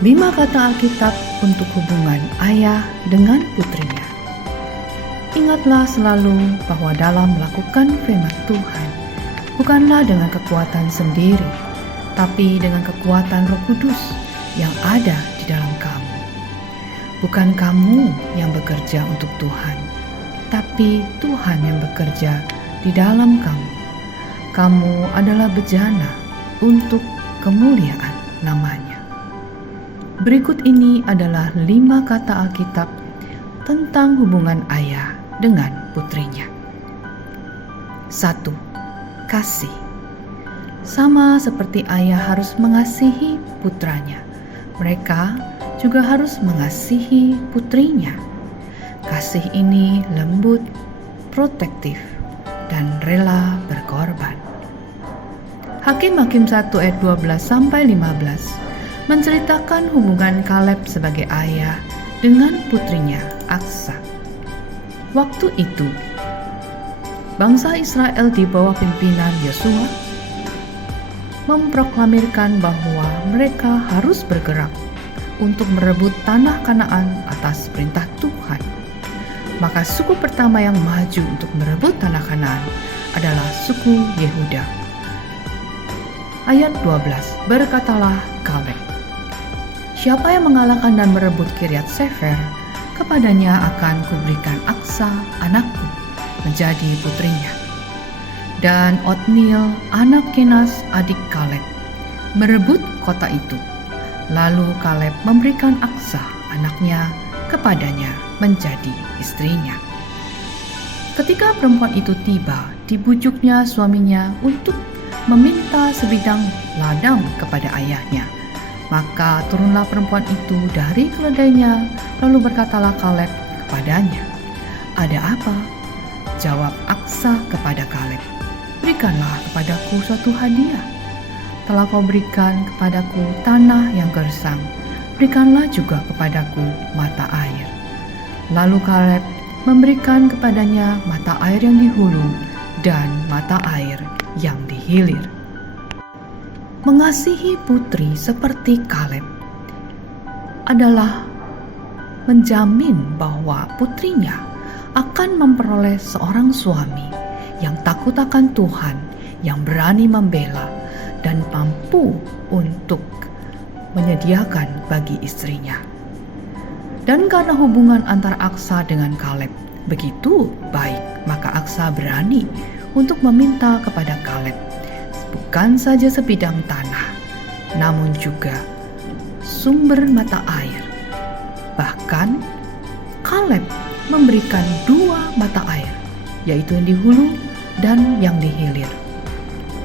5 kata Alkitab untuk hubungan ayah dengan putrinya. Ingatlah selalu bahwa dalam melakukan firman Tuhan, bukanlah dengan kekuatan sendiri, tapi dengan kekuatan Roh Kudus yang ada di dalam kamu. Bukan kamu yang bekerja untuk Tuhan, tapi Tuhan yang bekerja di dalam kamu. Kamu adalah bejana untuk kemuliaan namanya. Berikut ini adalah 5 kata Alkitab tentang hubungan ayah dengan putrinya. 1. Kasih. Sama seperti ayah harus mengasihi putranya, mereka juga harus mengasihi putrinya. Kasih ini lembut, protektif, dan rela berkorban. Hakim-Hakim 1 ayat 12-15 menceritakan hubungan Kaleb sebagai ayah dengan putrinya Aksa. Waktu itu, bangsa Israel di bawah pimpinan Yosua memproklamirkan bahwa mereka harus bergerak untuk merebut tanah Kanaan atas perintah Tuhan. Maka suku pertama yang maju untuk merebut tanah Kanaan adalah suku Yehuda. Ayat 12, berkatalah Kaleb, "Siapa yang mengalahkan dan merebut Kiryat Sefer, kepadanya akan kuberikan Aksa anakku menjadi putrinya." Dan Otniel anak Kenas adik Kaleb merebut kota itu. Lalu Kaleb memberikan Aksa anaknya kepadanya menjadi istrinya. Ketika perempuan itu tiba, dibujuknya suaminya untuk meminta sebidang ladang kepada ayahnya. Maka turunlah perempuan itu dari keledainya, lalu berkatalah Kaleb kepadanya, "Ada apa?" Jawab Aksa kepada Kaleb, "Berikanlah kepadaku suatu hadiah. Telah kau berikan kepadaku tanah yang gersang, berikanlah juga kepadaku mata air." Lalu Kaleb memberikan kepadanya mata air yang di hulu dan mata air yang di hilir. Mengasihi putri seperti Kaleb adalah menjamin bahwa putrinya akan memperoleh seorang suami yang takut akan Tuhan, yang berani membela dan mampu untuk menyediakan bagi istrinya. Dan karena hubungan antara Aksa dengan Kaleb begitu baik, maka Aksa berani untuk meminta kepada Kaleb bukan saja sebidang tanah, namun juga sumber mata air. Bahkan Kaleb memberikan 2 mata air, yaitu yang di hulu dan yang di hilir.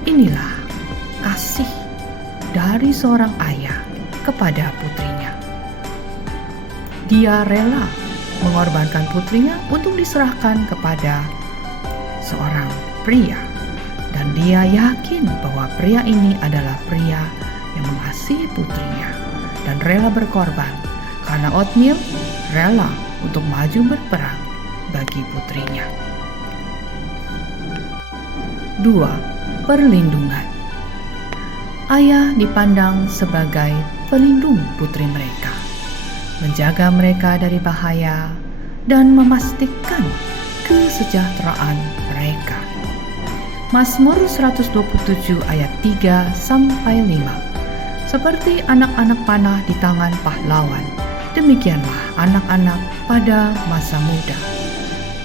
Inilah kasih dari seorang ayah kepada putrinya. Dia rela mengorbankan putrinya untuk diserahkan kepada seorang pria. Dan dia yakin bahwa pria ini adalah pria yang mengasihi putrinya dan rela berkorban, karena Otniel rela untuk maju berperang bagi putrinya. 2. Perlindungan. Ayah dipandang sebagai pelindung putri mereka, menjaga mereka dari bahaya dan memastikan kesejahteraan mereka. Mazmur 127 ayat 3-5. Seperti anak-anak panah di tangan pahlawan, demikianlah anak-anak pada masa muda.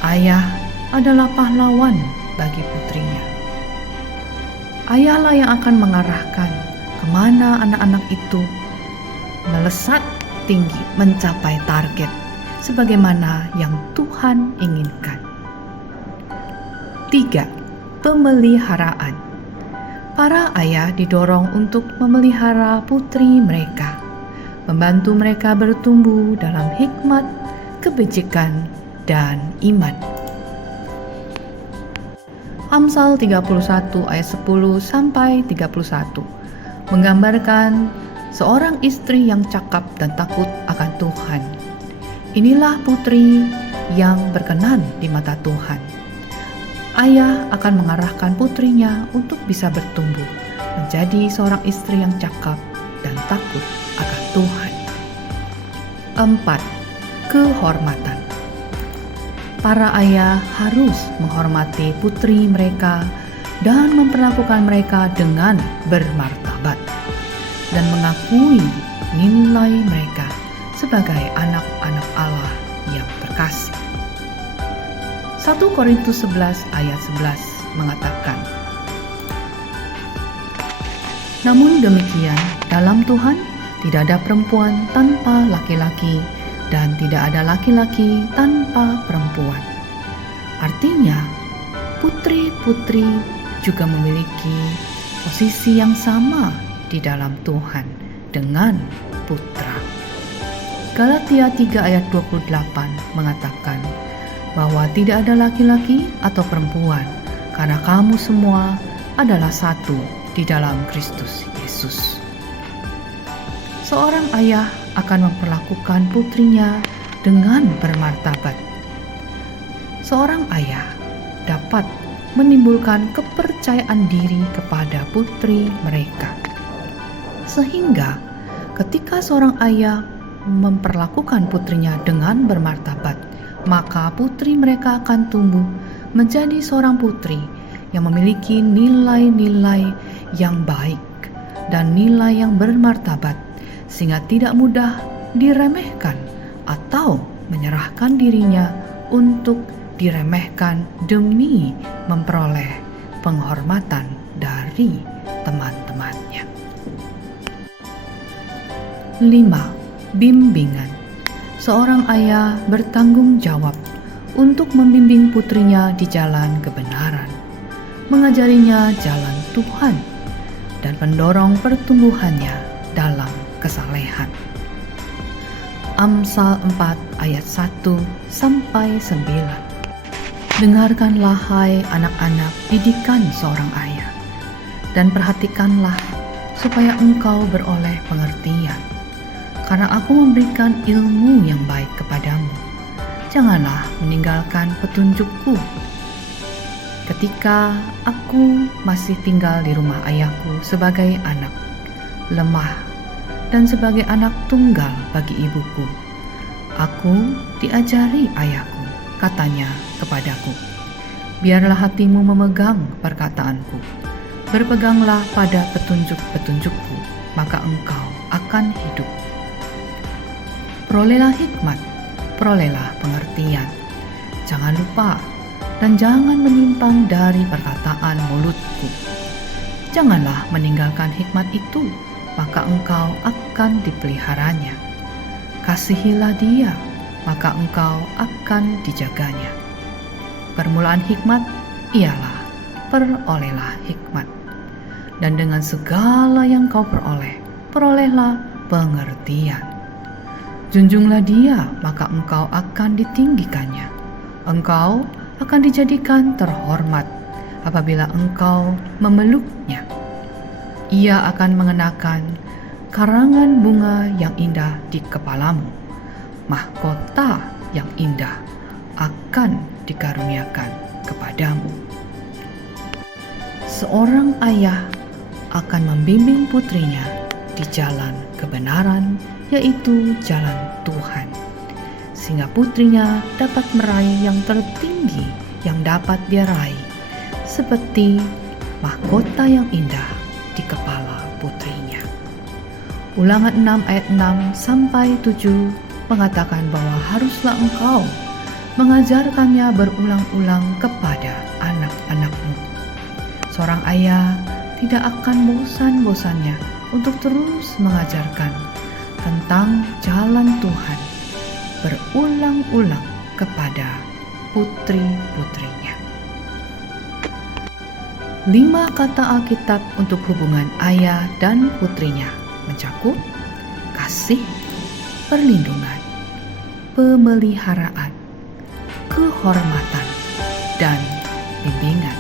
Ayah adalah pahlawan bagi putrinya. Ayahlah yang akan mengarahkan kemana anak-anak itu melesat tinggi mencapai target sebagaimana yang Tuhan inginkan. 3. Pemeliharaan. Para ayah didorong untuk memelihara putri mereka, membantu mereka bertumbuh dalam hikmat, kebajikan, dan iman. Amsal 31 ayat 10-31 menggambarkan seorang istri yang cakap dan takut akan Tuhan. Inilah putri yang berkenan di mata Tuhan. Ayah akan mengarahkan putrinya untuk bisa bertumbuh menjadi seorang istri yang cakap dan takut akan Tuhan. 4. Kehormatan. Para ayah harus menghormati putri mereka dan memperlakukan mereka dengan bermartabat dan mengakui nilai mereka sebagai anak-anak Allah yang terkasih. 1 Korintus 11 ayat 11 mengatakan, namun demikian, dalam Tuhan tidak ada perempuan tanpa laki-laki dan tidak ada laki-laki tanpa perempuan. Artinya, putri-putri juga memiliki posisi yang sama di dalam Tuhan dengan putra. Galatia 3 ayat 28 mengatakan bahwa tidak ada laki-laki atau perempuan karena kamu semua adalah satu di dalam Kristus Yesus. Seorang ayah akan memperlakukan putrinya dengan bermartabat. Seorang ayah dapat menimbulkan kepercayaan diri kepada putri mereka. Sehingga ketika seorang ayah memperlakukan putrinya dengan bermartabat, maka putri mereka akan tumbuh menjadi seorang putri yang memiliki nilai-nilai yang baik dan nilai yang bermartabat, sehingga tidak mudah diremehkan atau menyerahkan dirinya untuk diremehkan demi memperoleh penghormatan dari teman-temannya. 5. Bimbingan. Seorang ayah bertanggung jawab untuk membimbing putrinya di jalan kebenaran, mengajarinya jalan Tuhan, dan mendorong pertumbuhannya dalam kesalehan. Amsal 4 ayat 1-9. Dengarkanlah hai anak-anak didikan seorang ayah, dan perhatikanlah supaya engkau beroleh pengertian. Karena aku memberikan ilmu yang baik kepadamu, janganlah meninggalkan petunjukku. Ketika aku masih tinggal di rumah ayahku sebagai anak, lemah, dan sebagai anak tunggal bagi ibuku, aku diajari ayahku, katanya kepadaku, biarlah hatimu memegang perkataanku, berpeganglah pada petunjuk-petunjukku, maka engkau akan hidup. Perolehlah hikmat, perolehlah pengertian, jangan lupa dan jangan menyimpang dari perkataan mulutku. Janganlah meninggalkan hikmat itu, maka engkau akan dipeliharanya. Kasihilah dia, maka engkau akan dijaganya. Permulaan hikmat ialah perolehlah hikmat. Dan dengan segala yang kau peroleh, perolehlah pengertian. Junjunglah dia, maka engkau akan ditinggikannya. Engkau akan dijadikan terhormat apabila engkau memeluknya. Ia akan mengenakan karangan bunga yang indah di kepalamu. Mahkota yang indah akan dikaruniakan kepadamu. Seorang ayah akan membimbing putrinya di jalan kebenaran, yaitu jalan Tuhan, sehingga putrinya dapat meraih yang tertinggi yang dapat dia raih, seperti mahkota yang indah di kepala putrinya. Ulangan 6 ayat 6-7 mengatakan bahwa haruslah engkau mengajarkannya berulang-ulang kepada anak-anakmu. Seorang ayah tidak akan bosan-bosannya untuk terus mengajarkan tentang jalan Tuhan berulang-ulang kepada putri-putrinya. 5 kata Alkitab untuk hubungan ayah dan putrinya mencakup kasih, perlindungan, pemeliharaan, kehormatan, dan bimbingan.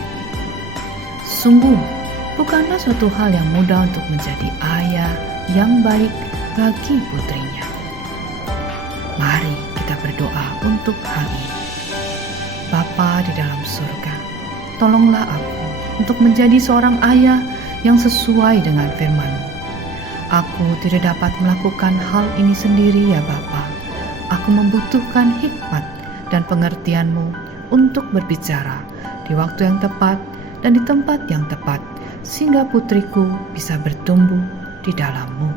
Sungguh, bukanlah suatu hal yang mudah untuk menjadi ayah yang baik bagi putrinya. Mari kita berdoa untuk hal ini. Bapa di dalam surga, tolonglah aku untuk menjadi seorang ayah yang sesuai dengan firman-Mu. Aku tidak dapat melakukan hal ini sendiri ya Bapa, Aku membutuhkan hikmat dan pengertian-Mu untuk berbicara di waktu yang tepat dan di tempat yang tepat, sehingga putriku bisa bertumbuh di dalam-Mu.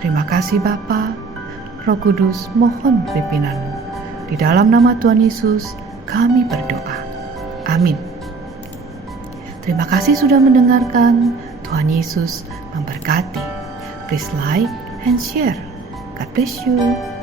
Terima kasih Bapa. Roh Kudus, mohon pimpinan-Mu. Di dalam nama Tuhan Yesus kami berdoa. Amin. Terima kasih sudah mendengarkan. Tuhan Yesus memberkati. Please like and share. God bless you.